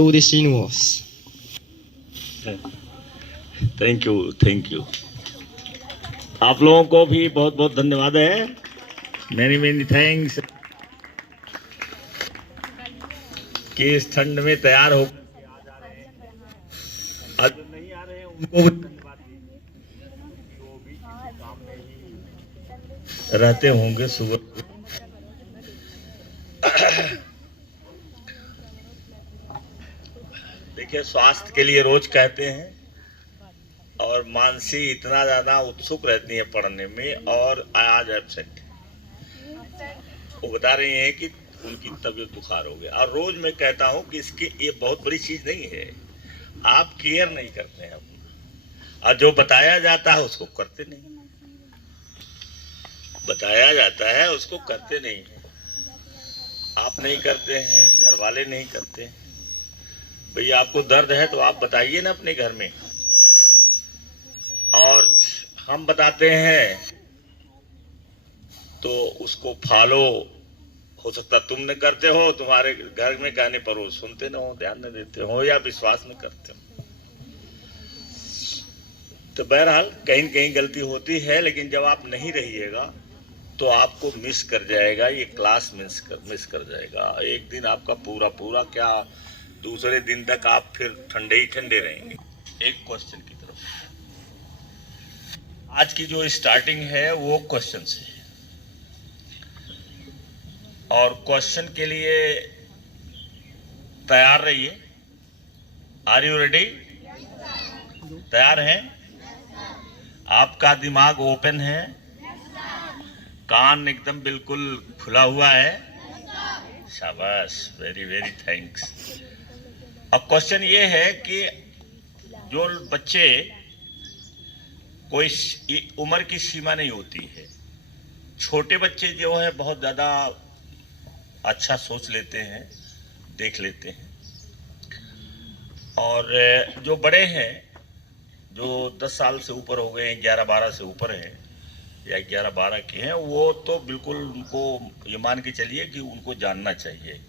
to this universe. Thank you, thank you. आप लोगों को भी बहुत बहुत धन्यवाद है। मैनी मैनी थैंक्स कि इस ठंड में तैयार हो आज जो नहीं आ रहे हैं उनको भी धन्यवाद दीजिए, क्योंकि वो भी किसी काम में ही रहते होंगे सुबह। देखिए, स्वास्थ्य के लिए रोज कहते हैं, और मानसी इतना ज्यादा उत्सुक रहती है पढ़ने में, और आज एब्सेंट। वो बता रही हैं कि उनकी तबीयत बुखार हो गया। और रोज मैं कहता हूं कि इसकी ये बहुत बड़ी चीज नहीं है, आप केयर नहीं करते हैं अपना, और जो बताया जाता है उसको करते नहीं। बताया जाता है उसको करते नहीं है। आप नहीं करते हैं, घर वाले नहीं करते हैं। भैया आपको दर्द है तो आप बताइए ना अपने घर में, और हम बताते हैं तो उसको फॉलो हो सकता तुमने करते हो, तुम्हारे घर में कहने पर वो सुनते ना हो, ध्यान न देते हो, या विश्वास में करते हो। तो बहरहाल कहीं न कहीं गलती होती है, लेकिन जब आप नहीं रहिएगा तो आपको मिस कर जाएगा, ये क्लास मिस कर जाएगा। एक दिन आपका पूरा पूरा क्या, दूसरे दिन तक आप फिर ठंडे ही ठंडे रहेंगे। एक क्वेश्चन की तरफ, आज की जो स्टार्टिंग है वो क्वेश्चन से है, और क्वेश्चन के लिए तैयार रहिए। Are you ready? तैयार हैं? आपका दिमाग ओपन है, कान एकदम बिल्कुल खुला हुआ है? शाबाश, वेरी वेरी थैंक्स। अब क्वेश्चन ये है कि जो बच्चे, कोई उम्र की सीमा नहीं होती है, छोटे बच्चे जो है बहुत ज़्यादा अच्छा सोच लेते हैं, देख लेते हैं, और जो बड़े हैं, जो 10 साल से ऊपर हो गए हैं, 11-12 से ऊपर हैं, या 11-12 के हैं, वो तो बिल्कुल उनको ये मान के चलिए कि उनको जानना चाहिए,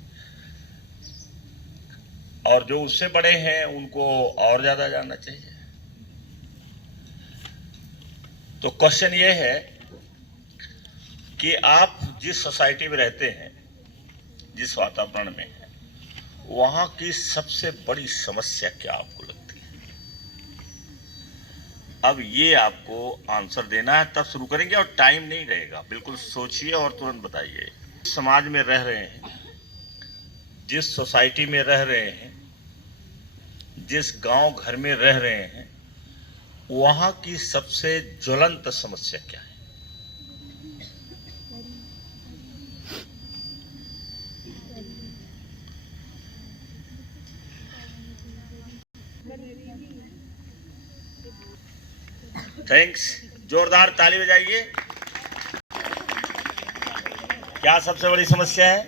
और जो उससे बड़े हैं उनको और ज़्यादा जानना चाहिए। तो क्वेश्चन ये है कि आप जिस सोसाइटी में रहते हैं, जिस वातावरण में है, वहाँ की सबसे बड़ी समस्या क्या आपको लगती है? अब ये आपको आंसर देना है, तब शुरू करेंगे, और टाइम नहीं रहेगा, बिल्कुल सोचिए और तुरंत बताइए। समाज में रह रहे हैं, जिस सोसाइटी में रह रहे हैं, जिस गांव घर में रह रहे हैं, वहां की सबसे ज्वलंत समस्या क्या है? थैंक्स, जोरदार ताली बजाइए। क्या सबसे बड़ी समस्या है?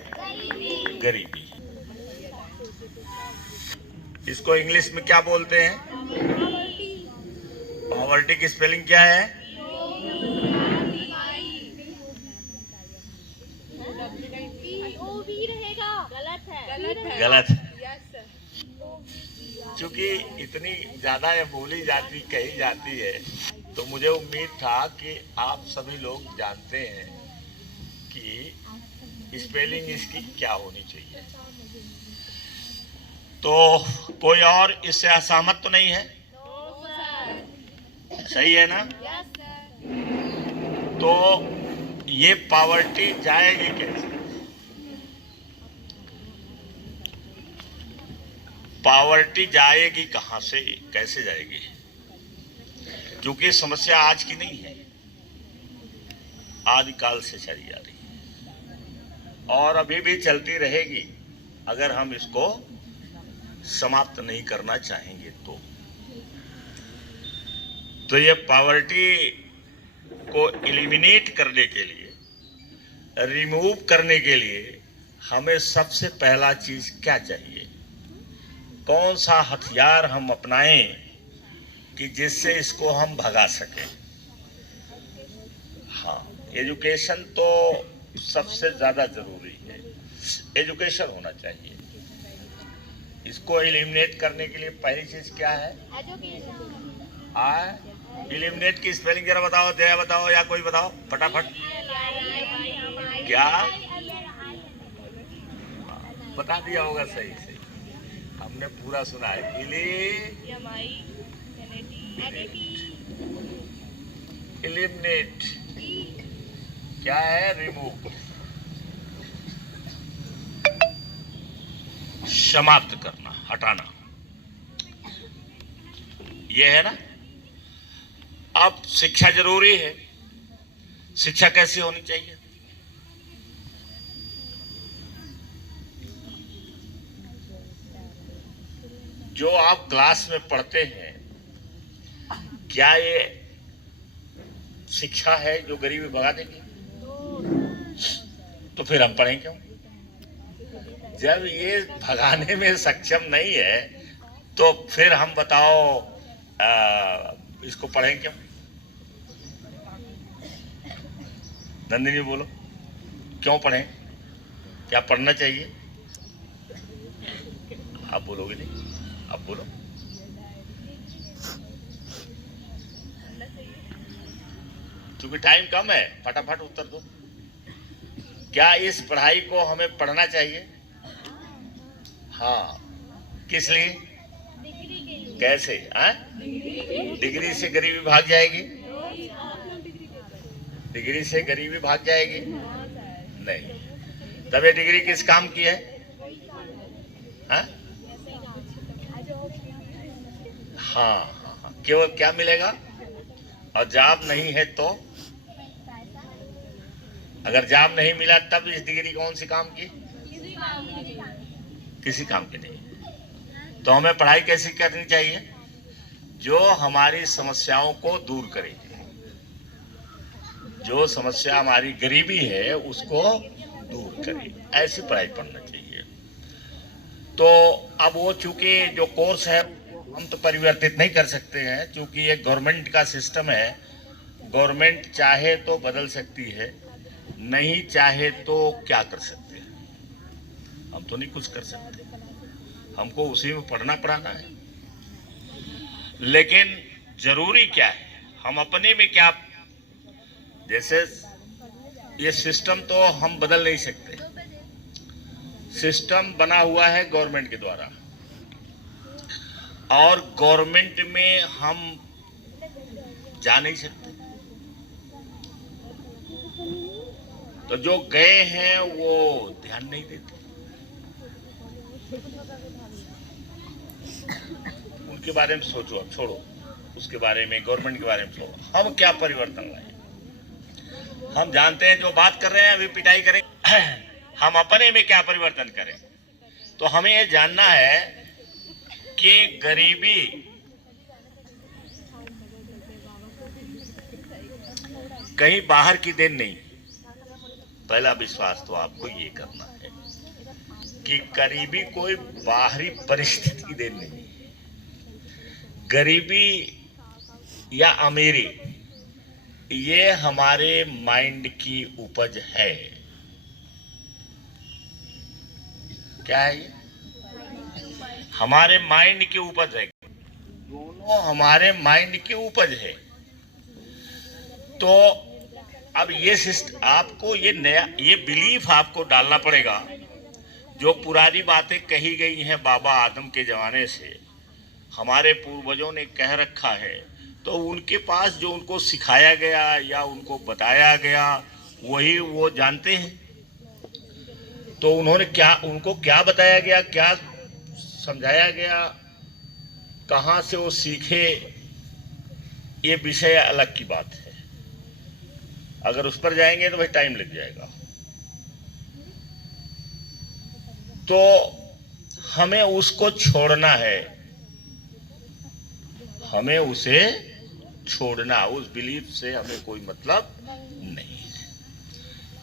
गरीबी। इसको इंग्लिश में क्या बोलते हैं? पॉवर्टी की स्पेलिंग क्या है? गलत है। क्योंकि इतनी ज्यादा ये बोली जाती, कही जाती है, तो मुझे उम्मीद था कि आप सभी लोग जानते हैं कि स्पेलिंग इसकी क्या होनी चाहिए। तो कोई और इससे असहमत तो नहीं है? सही है ना? तो ये पॉवर्टी जाएगी कैसे? पॉवर्टी जाएगी कहां से, कैसे जाएगी? क्योंकि समस्या आज की नहीं है, आदिकाल से चली आ रही है, और अभी भी चलती रहेगी अगर हम इसको समाप्त नहीं करना चाहेंगे तो ये पॉवर्टी को एलिमिनेट करने के लिए, रिमूव करने के लिए हमें सबसे पहला चीज क्या चाहिए? कौन सा हथियार हम अपनाएं कि जिससे इसको हम भगा सकें? हाँ, एजुकेशन तो सबसे ज्यादा जरूरी है। एजुकेशन होना चाहिए। इसको एलिमिनेट करने के लिए पहली चीज क्या है? एलिमिनेट की स्पेलिंग जरा बताओ, जया बताओ या कोई बताओ फटाफट। क्या बता दिया होगा सही से, हमने पूरा सुना है। एलिमिनेट क्या है? रिमूव, समाप्त करना, हटाना, ये है ना। अब शिक्षा जरूरी है। शिक्षा कैसी होनी चाहिए? जो आप क्लास में पढ़ते हैं, क्या ये शिक्षा है जो गरीबी भगा देगी? तो फिर हम पढ़ें क्यों? जब ये भगाने में सक्षम नहीं है तो फिर हम बताओ इसको पढ़ें क्यों? नंदिनी बोलो, क्यों पढ़ें? क्या पढ़ना चाहिए? आप बोलोगे नहीं, आप बोलो। क्योंकि टाइम कम है, फटाफट उत्तर दो। क्या इस पढ़ाई को हमें पढ़ना चाहिए? हाँ, किस लिए? कैसे? डिग्री से गरीबी भाग जाएगी? डिग्री से गरीबी भाग जाएगी? नहीं। तब ये डिग्री किस काम की है? हाँ, केवल क्या मिलेगा? और जॉब नहीं है तो? अगर जॉब नहीं मिला तब इस डिग्री कौन सी काम की? किसी काम की नहीं। तो हमें पढ़ाई कैसी करनी चाहिए? जो हमारी समस्याओं को दूर करेगी। जो समस्या हमारी गरीबी है उसको दूर करे, ऐसी पढ़ाई पढ़ना चाहिए। तो अब वो चूंकि जो कोर्स है हम तो परिवर्तित नहीं कर सकते हैं, क्योंकि ये गवर्नमेंट का सिस्टम है। गवर्नमेंट चाहे तो बदल सकती है, नहीं चाहे तो क्या कर सकते हैं? हम तो नहीं कुछ कर सकते, हमको उसी में पढ़ना पढ़ाना है। लेकिन जरूरी क्या है? हम अपने में क्या, जैसे ये सिस्टम तो हम बदल नहीं सकते, सिस्टम बना हुआ है गवर्नमेंट के द्वारा, और गवर्नमेंट में हम जा नहीं सकते। तो जो गए हैं वो ध्यान नहीं देते, उनके बारे में सोचो, अब छोड़ो उसके बारे में, गवर्नमेंट के बारे में सोचो। हम क्या परिवर्तन लाए? हम जानते हैं जो बात कर रहे हैं अभी पिटाई करें, हम अपने में क्या परिवर्तन करें? तो हमें ये जानना है कि गरीबी कहीं बाहर की देन नहीं। पहला विश्वास तो आपको ये करना है कि गरीबी कोई बाहरी परिस्थिति की देन नहीं। गरीबी या अमीरी ये हमारे माइंड की उपज है। क्या है ये? हमारे माइंड की उपज है। दोनों हमारे माइंड की उपज है। तो अब ये आपको ये नया ये बिलीफ आपको डालना पड़ेगा। जो पुरानी बातें कही गई हैं बाबा आदम के जमाने से, हमारे पूर्वजों ने कह रखा है, तो उनके पास जो उनको सिखाया गया या उनको बताया गया वही वो जानते हैं। तो उन्होंने क्या, उनको क्या बताया गया, क्या समझाया गया, कहाँ से वो सीखे, ये विषय अलग की बात है। अगर उस पर जाएंगे तो भाई टाइम लग जाएगा। तो हमें उसको छोड़ना है, हमें उसे छोड़ना, उस बिलीफ से हमें कोई मतलब नहीं है।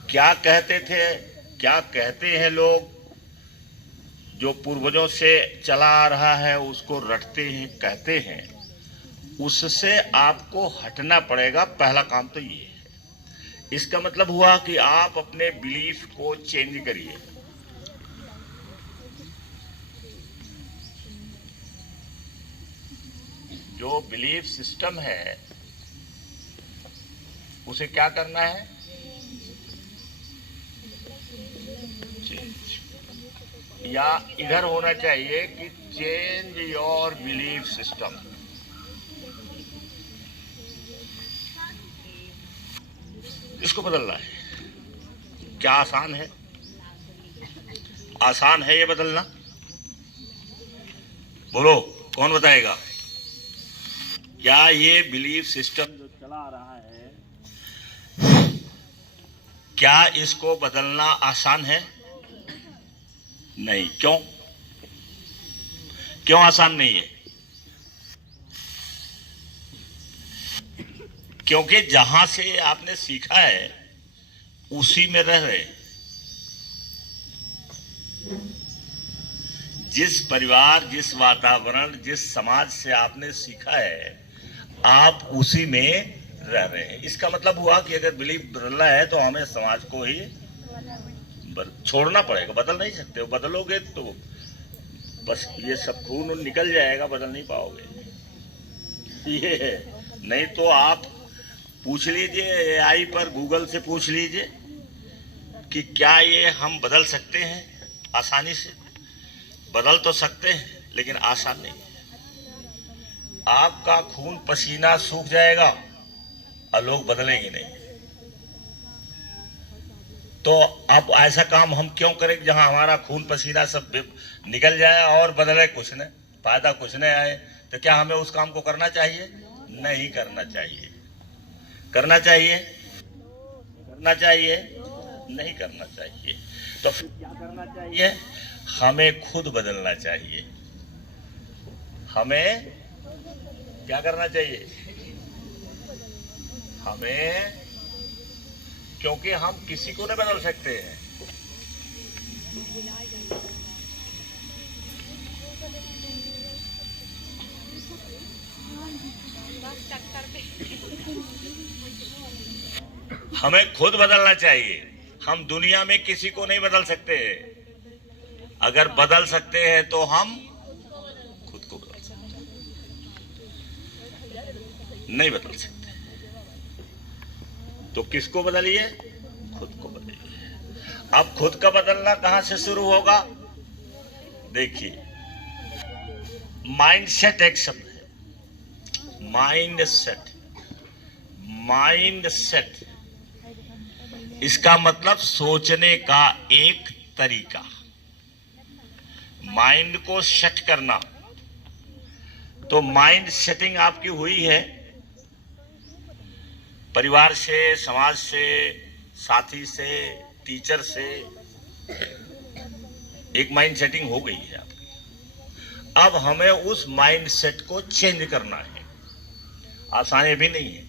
क्या कहते थे, क्या कहते हैं लोग, जो पूर्वजों से चला आ रहा है उसको रटते हैं, कहते हैं, उससे आपको हटना पड़ेगा। पहला काम तो ये है। इसका मतलब हुआ कि आप अपने बिलीफ को चेंज करिए। जो बिलीफ सिस्टम है उसे क्या करना है? या इधर होना चाहिए कि चेंज योर बिलीफ सिस्टम। इसको बदलना है। क्या आसान है? आसान है ये बदलना? बोलो, कौन बताएगा? क्या ये बिलीफ सिस्टम जो चला रहा है, क्या इसको बदलना आसान है? नहीं। क्यों? क्यों आसान नहीं है? क्योंकि जहां से आपने सीखा है उसी में रह रहे। जिस परिवार, जिस वातावरण, जिस समाज से आपने सीखा है, आप उसी में रह रहे हैं। इसका मतलब हुआ कि अगर बिलीफ बदलना है तो हमें समाज को ही छोड़ना पड़ेगा। बदल नहीं सकते हो। बदलोगे तो बस ये सब खून निकल जाएगा, बदल नहीं पाओगे। ये है। नहीं तो आप पूछ लीजिए एआई पर, गूगल से पूछ लीजिए कि क्या ये हम बदल सकते हैं आसानी से? बदल तो सकते हैं लेकिन आसान नहीं है। आपका खून पसीना सूख जाएगा और लोग बदलेंगे नहीं। तो अब ऐसा काम हम क्यों करें जहां हमारा खून पसीना सब निकल जाए और बदले कुछ नहीं, फायदा कुछ नहीं आए? तो क्या हमें उस काम को करना चाहिए? नहीं करना चाहिए। करना चाहिए? करना चाहिए? नहीं करना चाहिए। तो फिर क्या करना चाहिए? हमें खुद बदलना चाहिए। हमें क्या करना चाहिए? हमें, क्योंकि हम किसी को नहीं बदल सकते हैं। हमें खुद बदलना चाहिए। हम दुनिया में किसी को नहीं बदल सकते। अगर बदल सकते हैं तो हम खुद को बदल सकते हैं। नहीं बदल सकते तो किसको बदलिए? खुद को बदलिए। अब खुद का बदलना कहां से शुरू होगा? देखिए, माइंड सेट एक शब्द है। Mind set. माइंड सेट, इसका मतलब सोचने का एक तरीका। माइंड को सेट करना। तो माइंड सेटिंग आपकी हुई है परिवार से, समाज से, साथी से, टीचर से। एक माइंड सेटिंग हो गई है आपकी। अब हमें उस माइंड सेट को चेंज करना है। आसान ये भी नहीं है।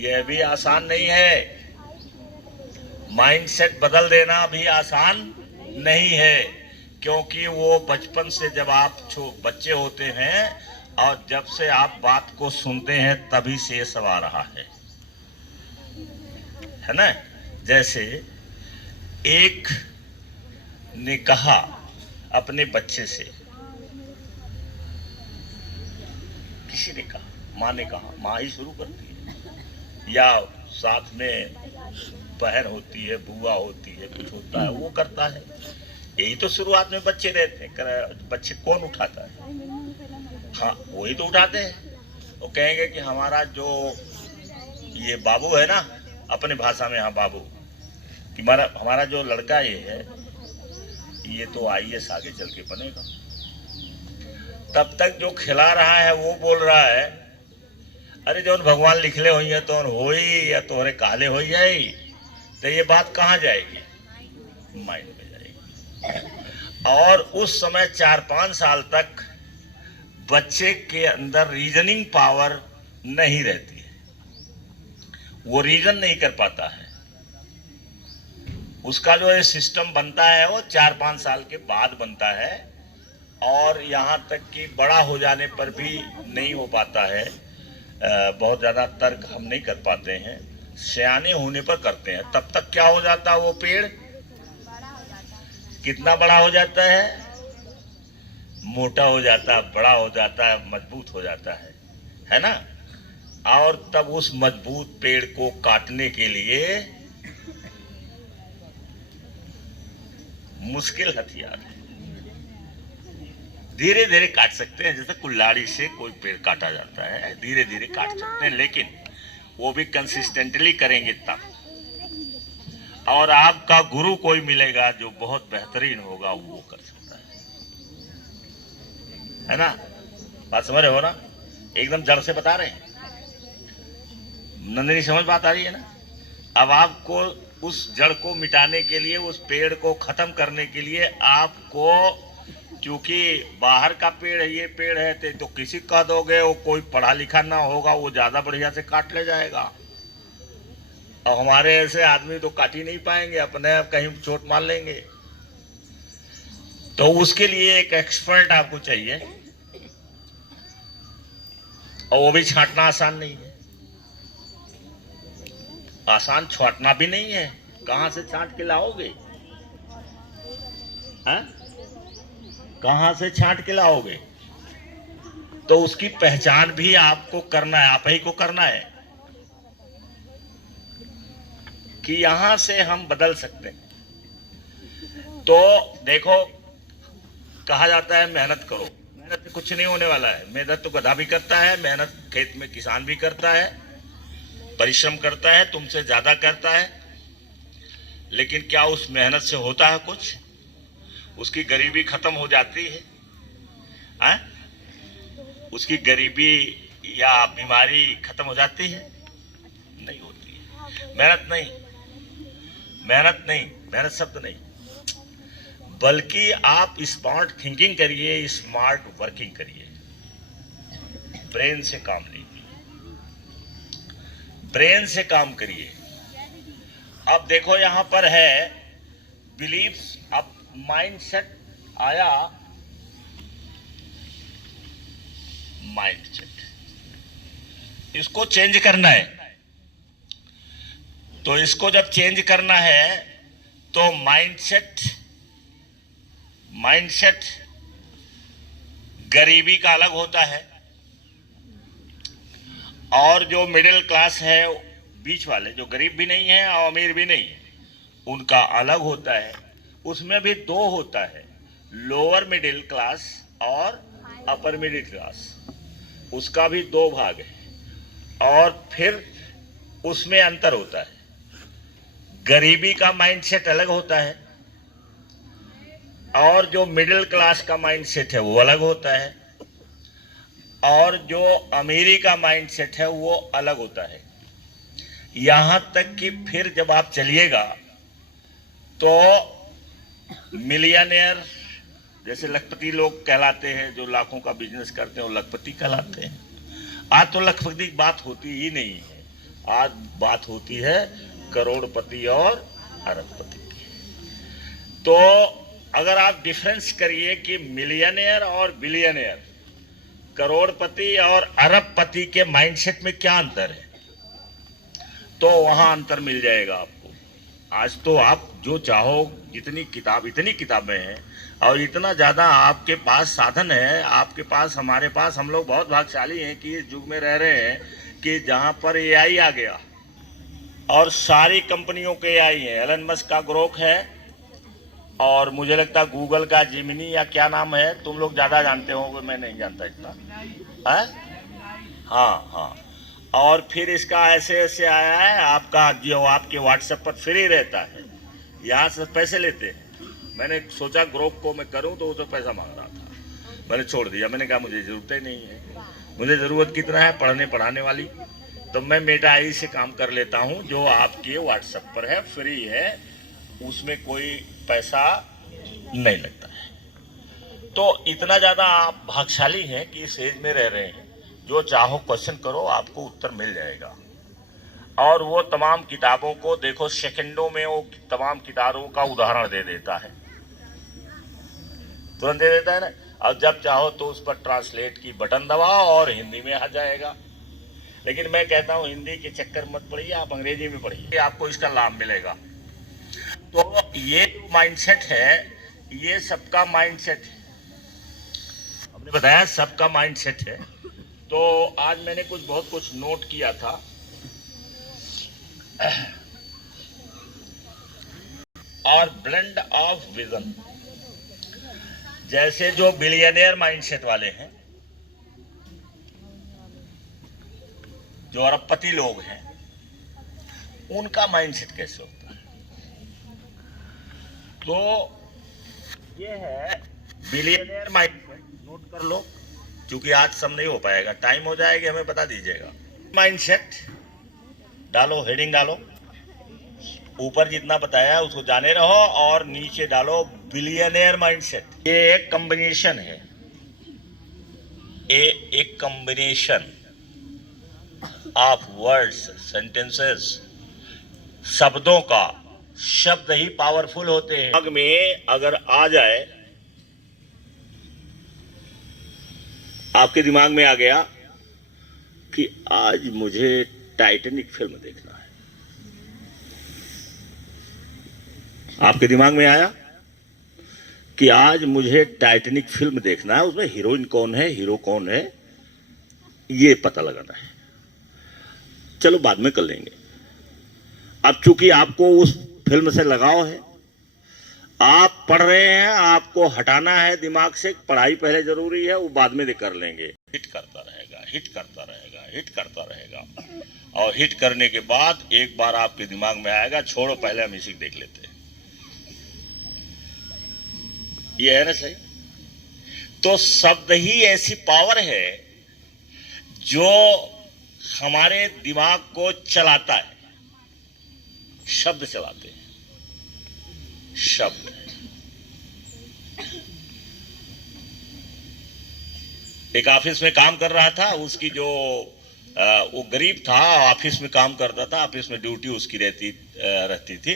यह भी आसान नहीं है। माइंड सेट बदल देना भी आसान नहीं है, क्योंकि वो बचपन से जब आप बच्चे होते हैं और जब से आप बात को सुनते हैं तभी से ये सब आ रहा है ना? जैसे एक ने कहा अपने बच्चे से, किसी ने कहा, माँ ने कहा, माँ ही शुरू करती है या साथ में बहन होती है, बुआ होती है, कुछ होता है वो करता है। यही तो शुरुआत में बच्चे रहते हैं। बच्चे कौन उठाता है? हाँ, वही तो उठाते हैं। वो कहेंगे कि हमारा जो ये बाबू है ना, अपने भाषा में हाँ बाबू, कि हमारा जो लड़का ये है, ये तो आईएएस आगे चल के बनेगा। तब तक जो खिला रहा है वो बोल रहा है, अरे जो भगवान लिखले हुई है तो होई या तोहरे काले हो जाए। तो ये बात कहाँ जाएगी? माइंड में जाएगी। और उस समय 4-5 साल तक बच्चे के अंदर रीजनिंग पावर नहीं रहती है। वो रीजन नहीं कर पाता है। उसका जो है सिस्टम बनता है वो 4-5 साल के बाद बनता है, और यहाँ तक कि बड़ा हो जाने पर भी नहीं हो पाता है। बहुत ज़्यादा तर्क हम नहीं कर पाते हैं, सयाने होने पर करते हैं। तब तक क्या हो जाता है? वो पेड़ कितना बड़ा हो जाता है? मोटा हो जाता है, बड़ा हो जाता है, मजबूत हो जाता है ना। और तब उस मजबूत पेड़ को काटने के लिए मुश्किल हथियार है। धीरे धीरे काट सकते हैं, जैसे कुल्हाड़ी से कोई पेड़ काटा जाता है, धीरे धीरे काट सकते हैं, लेकिन वो भी कंसिस्टेंटली करेंगे तब। और आपका गुरु कोई मिलेगा जो बहुत बेहतरीन होगा, वो कर सकता है ना। बात समझ रहे हो ना, एकदम जड़ से बता रहे हैं। नंदिनी समझ बात आ रही है ना। अब आपको उस जड़ को मिटाने के लिए, उस पेड़ को खत्म करने के लिए आपको, क्योंकि बाहर का पेड़ है, ये पेड़ है, तो किसी कह दोगे वो कोई पढ़ा लिखा ना होगा, वो ज्यादा बढ़िया से काट ले जाएगा। और हमारे ऐसे आदमी तो काट ही नहीं पाएंगे, अपने आप कहीं चोट मार लेंगे। तो उसके लिए एक एक्सपर्ट आपको चाहिए, और वो भी छांटना आसान नहीं है। आसान छांटना भी नहीं है, कहां से छांट के लाओगे? कहां से छांट के लाओगे? तो उसकी पहचान भी आपको करना है, आप ही को करना है कि यहां से हम बदल सकते हैं। तो देखो, कहा जाता है मेहनत करो, मेहनत से कुछ नहीं होने वाला है। मेहनत तो गधा भी करता है, मेहनत खेत में किसान भी करता है, परिश्रम करता है, तुमसे ज्यादा करता है, लेकिन क्या उस मेहनत से होता है कुछ? उसकी गरीबी खत्म हो जाती है? उसकी गरीबी या बीमारी खत्म हो जाती है? नहीं होती है। मेहनत नहीं, मेहनत नहीं, मेहनत शब्द नहीं, बल्कि आप स्मार्ट थिंकिंग करिए, स्मार्ट वर्किंग करिए, ब्रेन से काम लीजिए, ब्रेन से काम करिए। अब देखो यहां पर है बिलीफ्स, अब माइंडसेट आया, माइंडसेट, इसको चेंज करना है। तो इसको जब चेंज करना है तो माइंडसेट गरीबी का अलग होता है, और जो मिडिल क्लास है, बीच वाले, जो गरीब भी नहीं है और अमीर भी नहीं है, उनका अलग होता है। उसमें भी दो होता है, लोअर मिडिल क्लास और अपर मिडिल क्लास, उसका भी दो भाग है। और फिर उसमें अंतर होता है, गरीबी का माइंडसेट अलग होता है, और जो मिडिल क्लास का माइंडसेट है वो अलग होता है, और जो अमीरी का माइंडसेट है वो अलग होता है। यहां तक कि फिर जब आप चलिएगा तो मिलियनेयर, जैसे लखपति लोग कहलाते हैं, जो लाखों का बिजनेस करते हैं, वो लखपति कहलाते हैं। आज तो लखपति की बात होती ही नहीं है, आज बात होती है करोड़पति और अरबपति की। तो अगर आप डिफरेंस करिए कि मिलियनेयर और बिलियनेयर, करोड़पति और अरबपति के माइंडसेट में क्या अंतर है, तो वहां अंतर मिल जाएगा आपको। आज तो आप जो चाहो, इतनी किताबें हैं और इतना ज्यादा आपके पास साधन है, आपके पास, हमारे पास, हम लोग बहुत भाग्यशाली हैं कि इस युग में रह रहे हैं कि जहां पर एआई आ गया, और सारी कंपनियों के एआई है। एलन मस्क का ग्रोक है, और मुझे लगता है गूगल का जिमिनी या क्या नाम है, तुम लोग ज्यादा जानते होंगे, मैं नहीं जानता इतना है। हाँ, और फिर इसका ऐसे आया है, आपका जो आपके व्हाट्सएप पर फ्री रहता है, यहाँ से पैसे लेते हैं। मैंने सोचा ग्रोक को मैं करूं, तो उसे पैसा मांग रहा था, मैंने छोड़ दिया। मैंने कहा मुझे जरूरत ही नहीं है, मुझे जरूरत कितना है पढ़ाने वाली, तो मैं मेटा आई से काम कर लेता हूं, जो आपके व्हाट्सएप पर है, फ्री है, उसमें कोई पैसा नहीं लगता है। तो इतना ज्यादा आप भाग्यशाली हैं कि इस एज में रह रहे हैं, जो चाहो क्वेश्चन करो, आपको उत्तर मिल जाएगा। और वो तमाम किताबों को देखो, सेकंडों में वो तमाम किताबों का उदाहरण दे देता है, तुरंत दे देता है ना। और जब चाहो तो उस पर ट्रांसलेट की बटन दबाओ और हिंदी में आ जाएगा। लेकिन मैं कहता हूं हिंदी के चक्कर मत पड़िए, आप अंग्रेजी में पढ़िए, आपको इसका लाभ मिलेगा। तो ये माइंडसेट है, ये सबका माइंडसेट है। बताया सबका माइंडसेट है। तो आज मैंने बहुत कुछ नोट किया था। और ब्लेंड ऑफ विजन, जैसे जो बिलियनियर माइंडसेट वाले हैं, जो अरबपति लोग हैं, उनका माइंडसेट कैसे होता है। तो ये है बिलियनियर माइंडसेट, नोट कर लो, क्योंकि आज सब नहीं हो पाएगा, टाइम हो जाएगी, हमें बता दीजिएगा। माइंडसेट डालो, हेडिंग डालो, ऊपर जितना बताया उसको जाने रहो, और नीचे डालो बिलियनियर माइंडसेट। ये एक कॉम्बिनेशन है, एक कॉम्बिनेशन ऑफ वर्ड्स, सेंटेंसेस, शब्दों का। शब्द ही पावरफुल होते हैं। दिमाग में अगर आ जाए, आपके दिमाग में आ गया कि आज मुझे टाइटैनिक फिल्म देखना है, आपके दिमाग में आया कि आज मुझे टाइटैनिक फिल्म देखना है, उसमें हीरोइन कौन है, हीरो कौन है, ये पता लगाना है। चलो बाद में कर लेंगे। अब चूंकि आपको उस फिल्म से लगाव है, आप पढ़ रहे हैं, आपको हटाना है दिमाग से, पढ़ाई पहले जरूरी है, वो बाद में कर लेंगे। हिट करता रहेगा, हिट करता रहेगा, हिट करता रहेगा, और हिट करने के बाद एक बार आपके दिमाग में आएगा, छोड़ो पहले हम इसी देख लेते हैं। ये है ना सही। तो शब्द ही ऐसी पावर है जो हमारे दिमाग को चलाता है। शब्द चलाते हैं, शब्द। एक ऑफिस में काम कर रहा था, उसकी जो वो गरीब था, ऑफिस में काम करता था, ऑफिस में ड्यूटी उसकी रहती थी,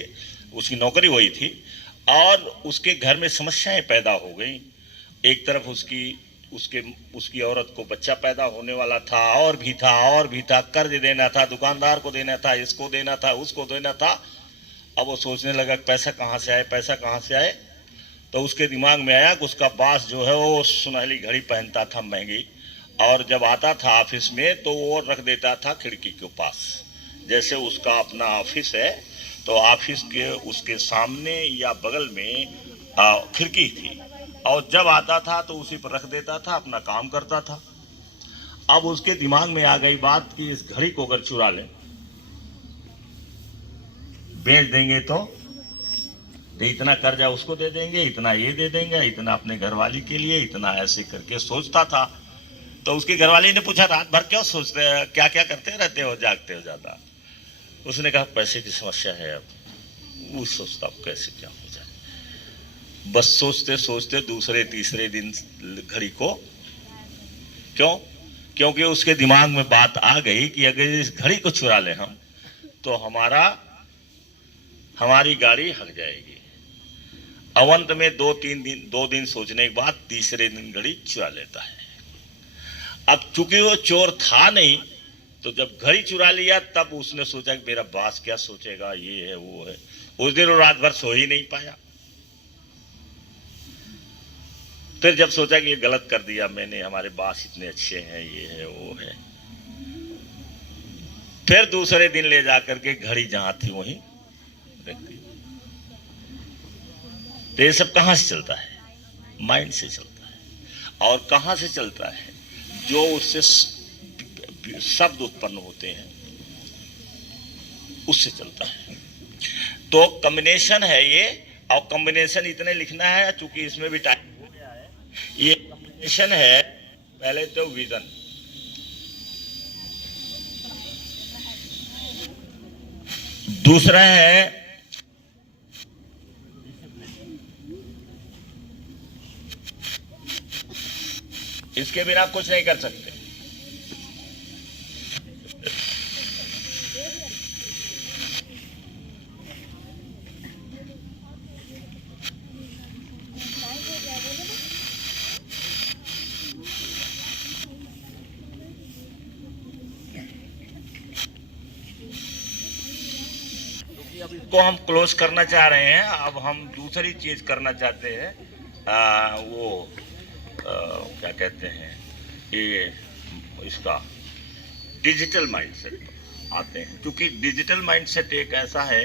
उसकी नौकरी वही थी, और उसके घर में समस्याएं पैदा हो गई। एक तरफ उसकी औरत को बच्चा पैदा होने वाला था, और भी था, कर्ज देना था, दुकानदार को देना था, इसको देना था, उसको देना था। अब वो सोचने लगा पैसा कहाँ से आए। तो उसके दिमाग में आया कि उसका बॉस जो है वो सुनहली घड़ी पहनता था, महंगी, और जब आता था ऑफिस में तो वो रख देता था खिड़की के पास। जैसे उसका अपना ऑफिस है, तो ऑफिस के उसके सामने या बगल में खिड़की थी, और जब आता था तो उसी पर रख देता था, अपना काम करता था। अब उसके दिमाग में आ गई बात कि इस घड़ी को अगर चुरा लें, बेच देंगे तो इतना कर्जा उसको दे देंगे, इतना ये दे देंगे, इतना अपने घरवाली के लिए, इतना ऐसे करके सोचता था। तो उसकी घरवाली ने पूछा, रात भर क्यों सोचते हैं, क्या क्या करते रहते हो, जागते हो ज्यादा। उसने कहा पैसे की समस्या है। अब वो सोचता कैसे क्या हो जाए, बस सोचते सोचते दूसरे तीसरे दिन घड़ी को, क्योंकि उसके दिमाग में बात आ गई कि अगर इस घड़ी को चुरा ले हम, तो हमारी गाड़ी हक जाएगी। अवंत में दो दिन सोचने के बाद तीसरे दिन घड़ी चुरा लेता है। अब चूंकि वो चोर था नहीं, तो जब घड़ी चुरा लिया तब उसने सोचा कि मेरा बॉस क्या सोचेगा, ये है वो है। उस दिन वो रात भर सो ही नहीं पाया। फिर जब सोचा कि ये गलत कर दिया मैंने, हमारे बॉस इतने अच्छे हैं, ये है वो है, फिर दूसरे दिन ले जाकर के घड़ी जहां थी वहीं रख दी। तो ये सब कहां से चलता है? माइंड से चलता है। और कहां से चलता है? जो उससे शब्द उत्पन्न होते हैं, उससे चलता है। तो कॉम्बिनेशन है ये, और कॉम्बिनेशन इतने लिखना है, चूंकि इसमें भी टाइम हो गया है। ये कॉम्बिनेशन है, पहले तो विजन, दूसरा है इसके बिना कुछ नहीं कर सकते। अब इसको हम क्लोज करना चाह रहे हैं। अब हम दूसरी चीज करना चाहते हैं, वो क्या क्या कहते हैं, ये इसका डिजिटल माइंडसेट आते हैं। क्योंकि डिजिटल माइंडसेट एक ऐसा है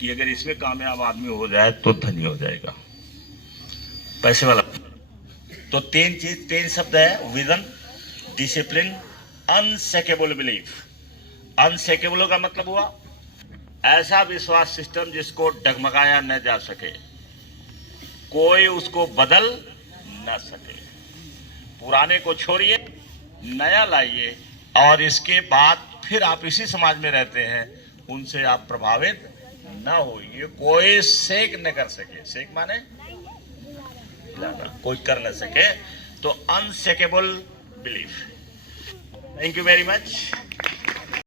कि अगर इसमें कामयाब आदमी हो जाए तो धनी हो जाएगा, पैसे वाला। तो तीन शब्द है, vision, discipline, unshakeable belief. Unshakeable का मतलब हुआ ऐसा विश्वास सिस्टम जिसको डगमगाया न जा सके, कोई उसको बदल न सके। पुराने को छोड़िए, नया लाइए, और इसके बाद फिर आप इसी समाज में रहते हैं, उनसे आप प्रभावित न होइए। कोई सेक न कर सके, सेक माने कोई कर न सके, तो unshakeable belief. Thank you very much.